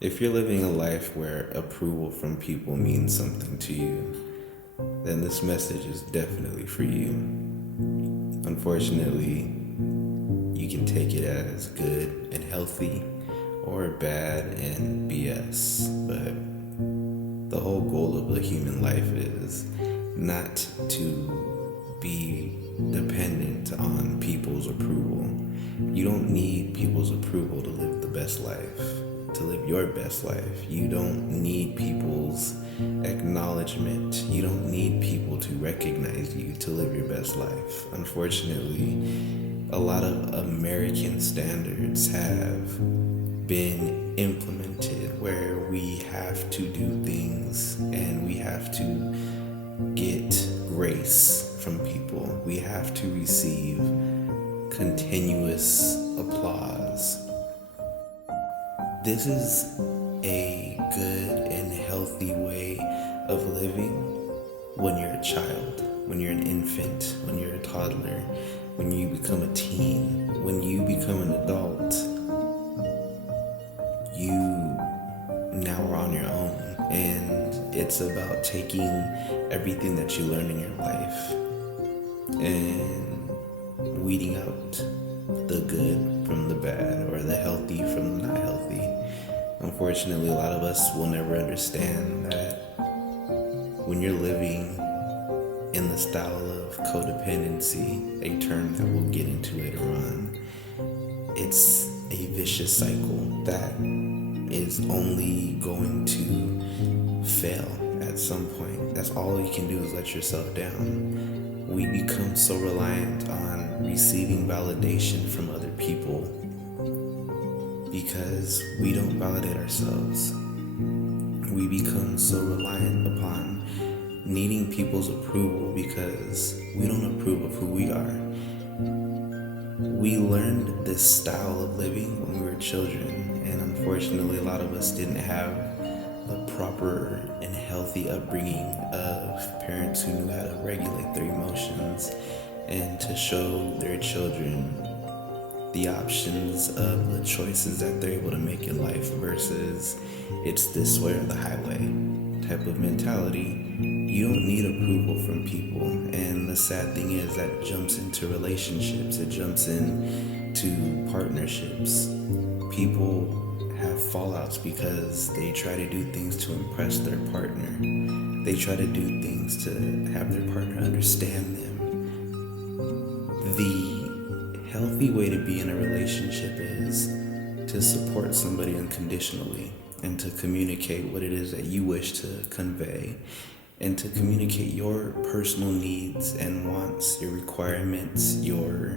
If you're living a life where approval from people means something to you, then this message is definitely for you. Unfortunately, you can take it as good and healthy or bad and BS, but the whole goal of a human life is not to be dependent on people's approval. You don't need people's approval to live the best life, to live your best life. You don't need people's acknowledgement. You don't need people to recognize you to live your best life. Unfortunately, a lot of American standards have been implemented where we have to do things and we have to get grace from people. We have to receive continuous applause. This is a good and healthy way of living when you're a child, when you're an infant, when you're a toddler, when you become a teen, when you become an adult. You now are on your own, and it's about taking everything that you learn in your life and weeding out the good from the bad or the healthy from the not healthy. Unfortunately, a lot of us will never understand that when you're living in the style of codependency, a term that we'll get into later on, it's a vicious cycle that is only going to fail at some point. That's all you can do is let yourself down. We become so reliant on receiving validation from other people because we don't validate ourselves. We become so reliant upon needing people's approval because we don't approve of who we are. We learned this style of living when we were children, and unfortunately a lot of us didn't have the proper and healthy upbringing of parents who knew how to regulate their emotions and to show their children the options of the choices that they're able to make in life versus it's this way or the highway type of mentality. You don't need approval from people, and the sad thing is that jumps into relationships, it jumps into partnerships. People have fallouts because they try to do things to impress their partner. They try to do things to have their partner understand them. The healthy way to be in a relationship is to support somebody unconditionally and to communicate what it is that you wish to convey and to communicate your personal needs and wants, your requirements, your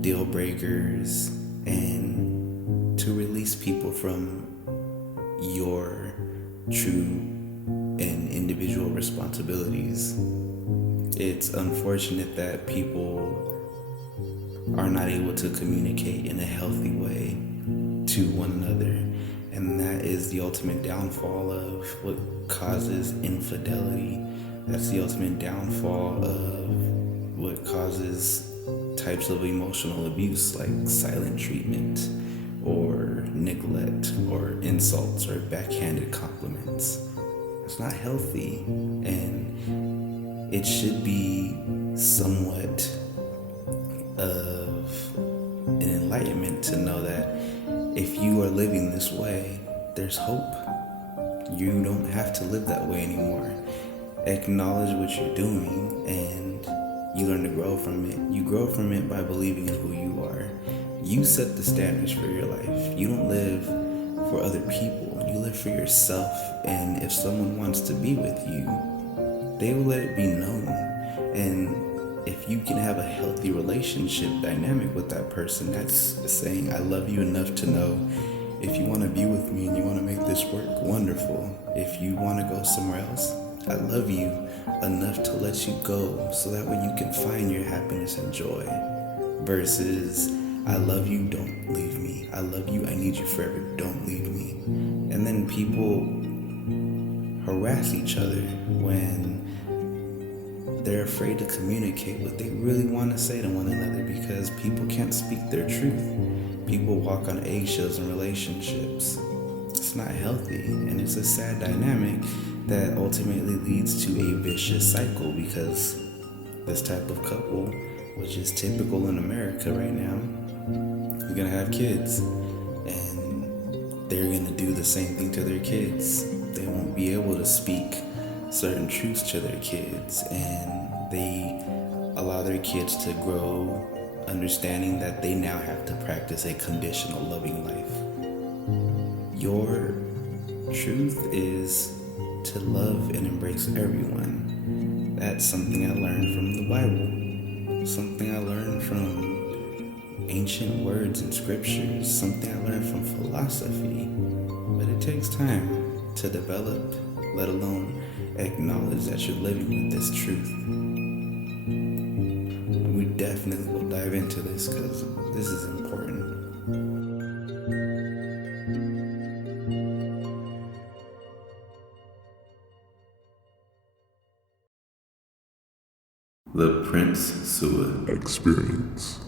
deal breakers, and to release people from your true and individual responsibilities. It's unfortunate that people are not able to communicate in a healthy way to one another, and that is the ultimate downfall of what causes infidelity. That's the ultimate downfall of what causes types of emotional abuse like silent treatment or neglect or insults or backhanded compliments. It's not healthy, and it should be somewhat of an enlightenment to know that if you are living this way, there's hope. You don't have to live that way anymore. Acknowledge what you're doing and you learn to grow from it. You grow from it by believing in who you are. You set the standards for your life. You don't live for other people. You live for yourself. And if someone wants to be with you, they will let it be known. And if you can have a healthy relationship dynamic with that person, that's saying, I love you enough to know if you want to be with me and you want to make this work, wonderful. If you want to go somewhere else, I love you enough to let you go so that way you can find your happiness and joy. Versus, I love you, don't leave me. I love you, I need you forever, don't leave me. And then people harass each other when they're afraid to communicate what they really want to say to one another because people can't speak their truth. People walk on eggshells in relationships. It's not healthy, and it's a sad dynamic that ultimately leads to a vicious cycle because this type of couple, which is typical in America right now, you're gonna have kids and they're gonna do the same thing to their kids. They won't be able to speak certain truths to their kids, and they allow their kids to grow understanding that they now have to practice a conditional loving life. Your truth is to love and embrace everyone. That's something I learned from the Bible, something I learned from ancient words and scriptures, something I learned from philosophy. But it takes time to develop, let alone acknowledge that you're living with this truth. We definitely will dive into this because this is important. The Prince Sewer Experience.